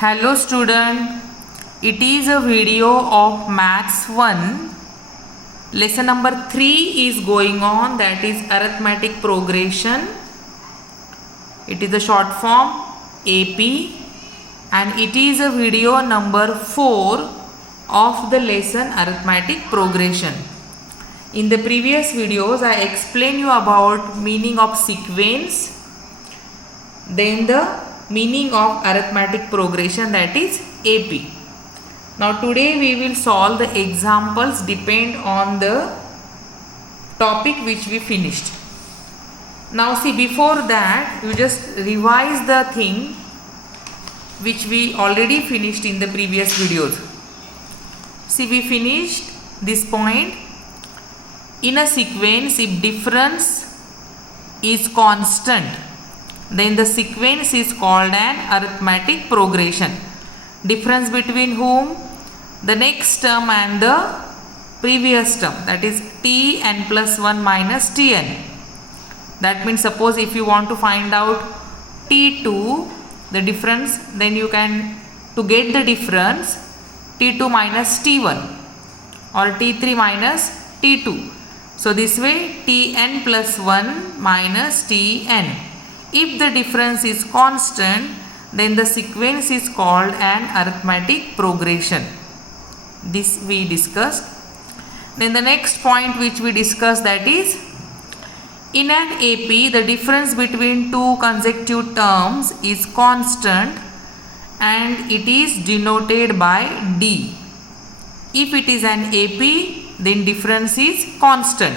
Hello student, it is a video of Maths 1. Lesson number 3 is going on, that is arithmetic progression. It is the short form AP and it is a video number 4 of the lesson arithmetic progression. In the previous videos I explained you about meaning of sequence, then the meaning of arithmetic progression, that is AP. Now today we will solve the examples depend on the topic which we finished. Now see, before that you just revise the thing which we already finished in the previous videos. See, we finished this point. In a sequence, if difference is constant, then the sequence is called an arithmetic progression. Difference between whom? The next term and the previous term, that is tn plus 1 minus tn. That means suppose if you want to find out t2, the difference, then you can, to get the difference, t2 minus t1 or t3 minus t2. So this way tn plus 1 minus tn. If the difference is constant, then the sequence is called an arithmetic progression. This we discussed. Then the next point which we discussed, that is in an AP the difference between two consecutive terms is constant and it is denoted by D. If it is an AP, then difference is constant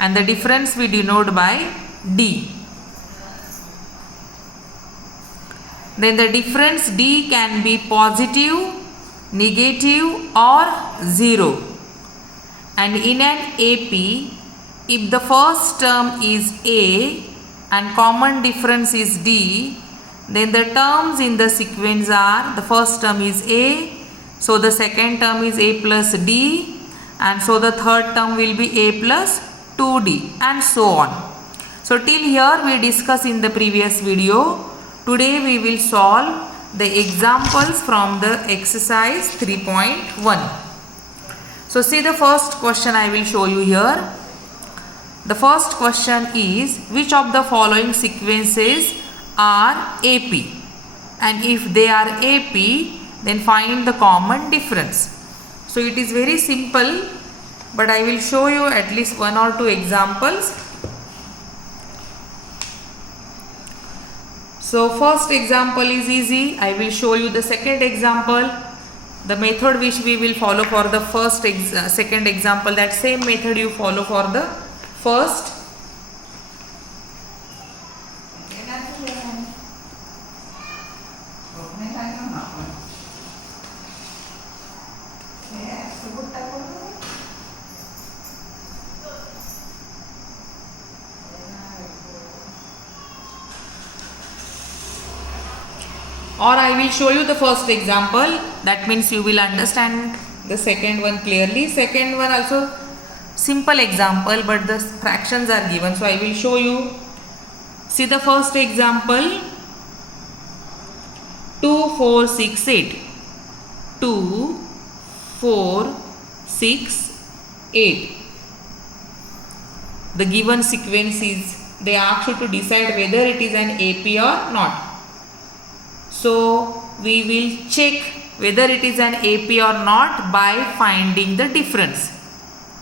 and the difference we denote by D. Then the difference D can be positive, negative or 0. And in an AP, if the first term is A and common difference is D, then the terms in the sequence are, the first term is A, so the second term is A plus D, and so the third term will be A plus 2D, and so on. So till here we discussed in the previous video. Today we will solve the examples from the exercise 3.1. So see the first question I will show you here. The first question is, which of the following sequences are AP? And if they are AP, then find the common difference. So it is very simple, but I will show you at least one or two examples. So first example is easy. I will show you the second example. The method which we will follow for the second example, that same method you follow for the first. Or I will show you the first example, that means you will understand the second one clearly. Second one also simple example, but the fractions are given, so I will show you. See the first example, 2, 4, 6, 8. 2, 4, 6, 8. The given sequence is, they ask you to decide whether it is an AP or not. So we will check whether it is an AP or not by finding the difference.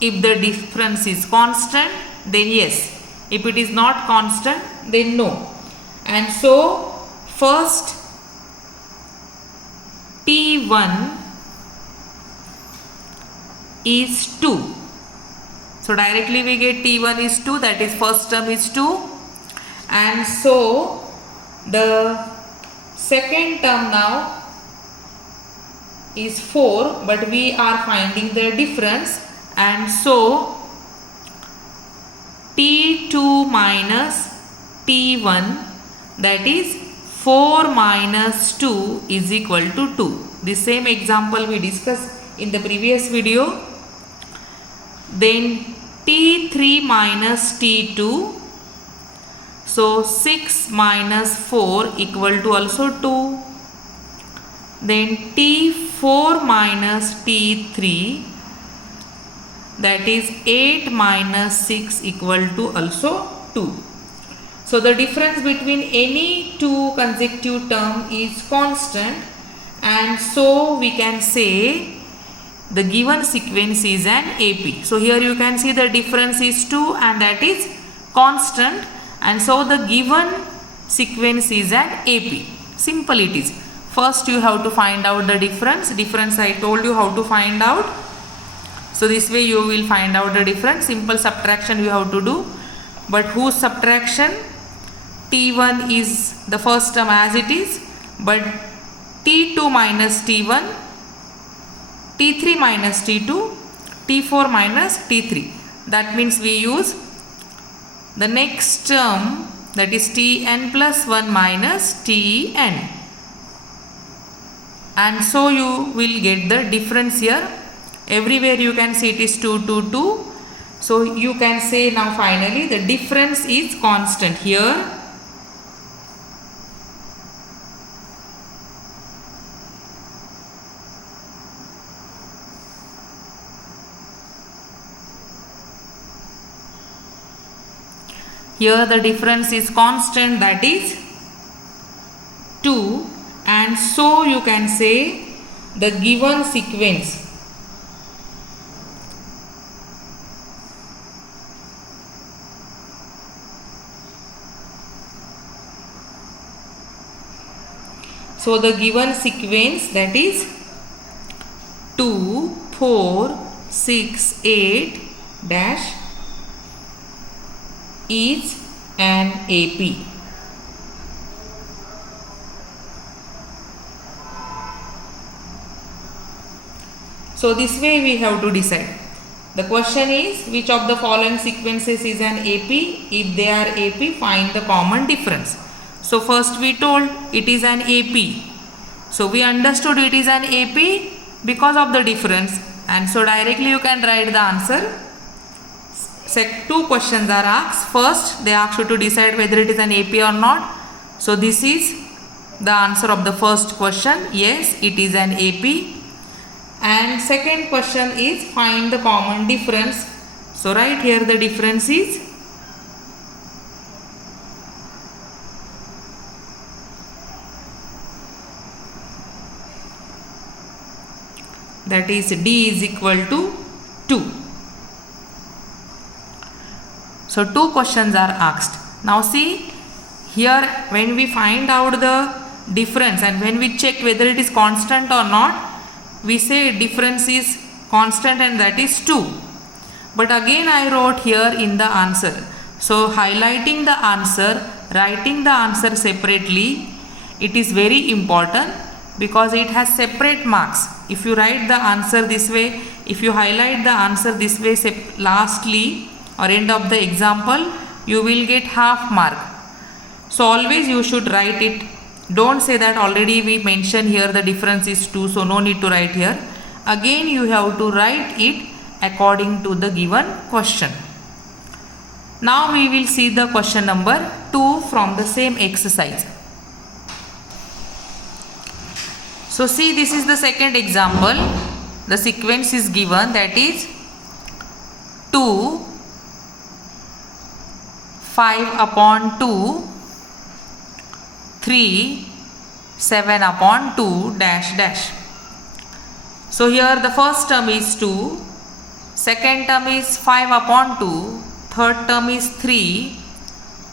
If the difference is constant, then yes. If it is not constant, then no. And so first T1 is 2. So directly we get T1 is 2, that is first term is 2. And so the second term now is 4, but we are finding the difference, and so T2 minus T1, that is 4 minus 2 is equal to 2. The same example we discussed in the previous video. Then T3 minus T2, so 6 minus 4 equal to also 2. then T4 minus T3, that is 8 minus 6 equal to also 2. So the difference between any two consecutive term is constant, and so we can say the given sequence is an AP. So here you can see the difference is 2 and that is constant, and so the given sequence is an AP. Simple it is. First you have to find out the difference. Difference I told you how to find out. So this way you will find out the difference. Simple subtraction you have to do. But whose subtraction? T1 is the first term as it is, but T2 minus T1, T3 minus T2, T4 minus T3. That means we use the next term, that is Tn plus 1 minus Tn. And so you will get the difference here. Everywhere you can see it is 2, 2, 2. So you can say now finally the difference is constant here. Here the difference is constant, that is 2, and so you can say the given sequence that is 2, 4, 6, 8 dash is an AP. So this way we have to decide. The question is, which of the following sequences is an AP? If they are AP, find the common difference. So first we told it is an AP. So we understood it is an AP because of the difference, and so directly you can write the answer. Two questions are asked. First, they ask you to decide whether it is an AP or not. So this is the answer of the first question. Yes, it is an AP. And second question is find the common difference. So right here the difference is that is D is equal to 2. So two questions are asked. Now see here, when we find out the difference and when we check whether it is constant or not, we say difference is constant and that is 2. But again I wrote here in the answer. So highlighting the answer, writing the answer separately, it is very important because it has separate marks. If you write the answer this way, if you highlight the answer this way lastly or end of the example, you will get half mark. So always you should write it. Don't say that already we mentioned here the difference is 2, so no need to write here. Again you have to write it according to the given question. Now we will see the question number 2 from the same exercise. So see, this is the second example. The sequence is given, that is 2, 5 upon 2, 3, 7 upon 2 dash dash. So here the first term is 2, second term is 5 upon 2, third term is 3,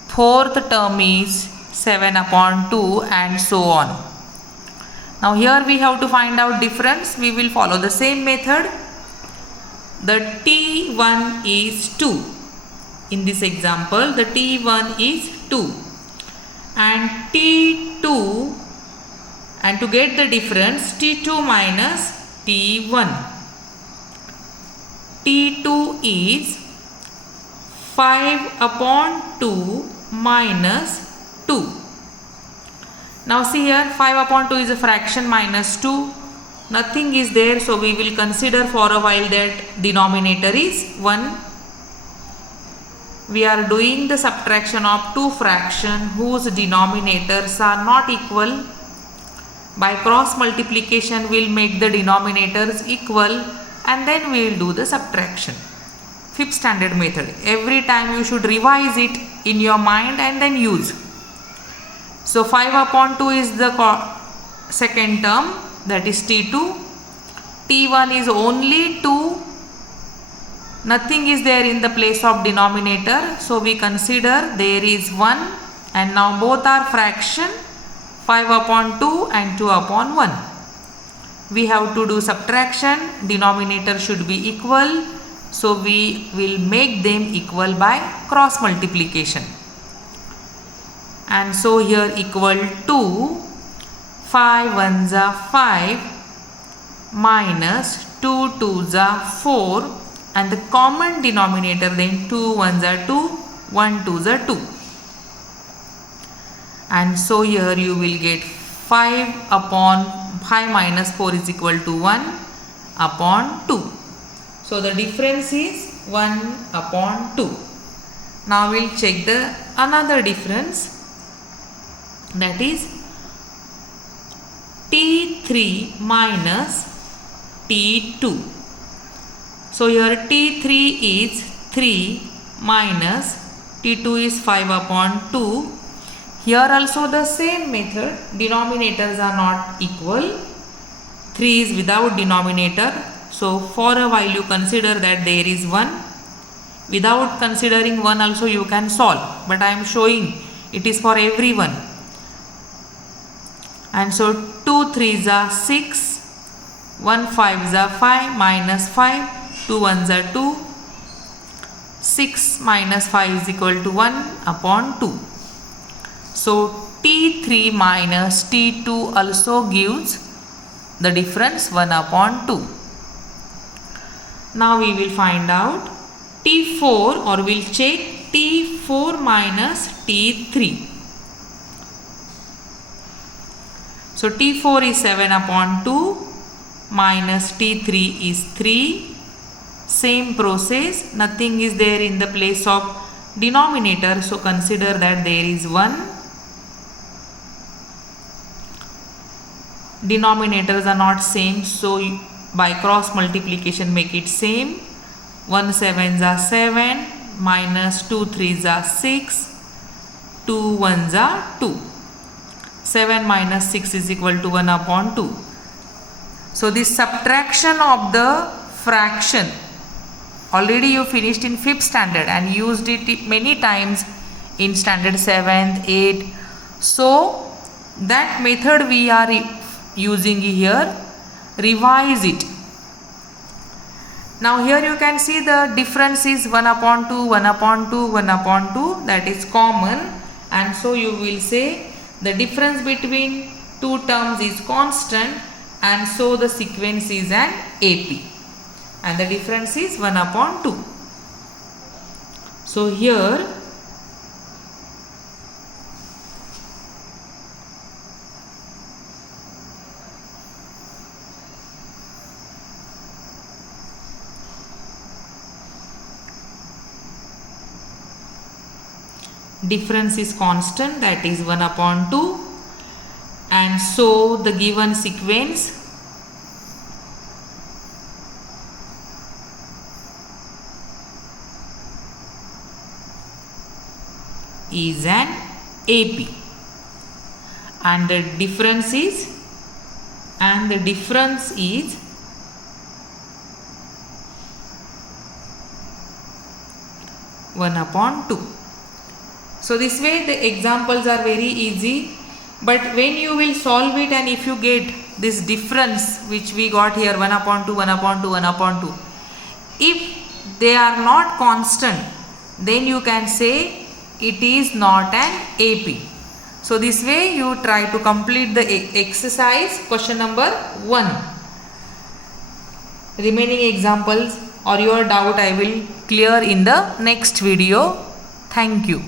fourth term is 7 upon 2 and so on. Now here we have to find out difference. We will follow the same method. The T1 is 2. In this example, the T1 is 2. And T2, and to get the difference, T2 minus T1. T2 is 5 upon 2 minus 2. Now see here, 5 upon 2 is a fraction minus 2. Nothing is there, so we will consider for a while that denominator is 1. We are doing the subtraction of two fractions whose denominators are not equal. By cross multiplication we will make the denominators equal and then we will do the subtraction. 5th standard method. Every time you should revise it in your mind and then use. So 5 upon 2 is the second term, that is T2. T1 is only 2. Nothing is there in the place of denominator. So we consider there is 1 and now both are fraction, 5 upon 2 and 2 upon 1. We have to do subtraction. Denominator should be equal. So we will make them equal by cross multiplication. And so here equal to 5 ones are 5 minus 2 twos are 4 and the common denominator then 2 ones are 2, 1 twos are 2. And so here you will get 5 upon 5 minus 4 is equal to 1 upon 2. So the difference is 1 upon 2. Now we will check the another difference, that is T3 minus T2. So here T3 is 3 minus T2 is 5 upon 2. Here also the same method, denominators are not equal. 3 is without denominator. So for a while you consider that there is 1. Without considering 1 also you can solve, but I am showing it is for everyone. And so 2 3s are 6, 1 5s are 5 minus 5, 2 1s are 2, 6 minus 5 is equal to 1 upon 2. So T3 minus T2 also gives the difference 1 upon 2. Now we will find out T4, or we will check T4 minus T3. So T4 is 7 upon 2 minus T3 is 3. Same process, nothing is there in the place of denominator, so consider that there is 1. Denominators are not same, so by cross multiplication make it same. 1 7s are 7 minus 2 3s are 6, 2 1s are 2. 7 minus 6 is equal to 1 upon 2. So this subtraction of the fraction already you finished in 5th standard and used it many times in standard 7th, 8th. So that method we are using here. Revise it. Now here you can see the difference is 1 upon 2, 1 upon 2, 1 upon 2, that is common, and so you will say the difference between two terms is constant, and so the sequence is an AP and the difference is 1 upon 2. So here difference is constant, that is 1 upon 2, and so the given sequence is an AP, and the difference is 1 upon 2. So this way the examples are very easy, but when you will solve it and if you get this difference which we got here 1 upon 2, 1 upon 2, 1 upon 2, if they are not constant, then you can say it is not an AP. So this way you try to complete the exercise question number 1. Remaining examples or your doubt I will clear in the next video. Thank you.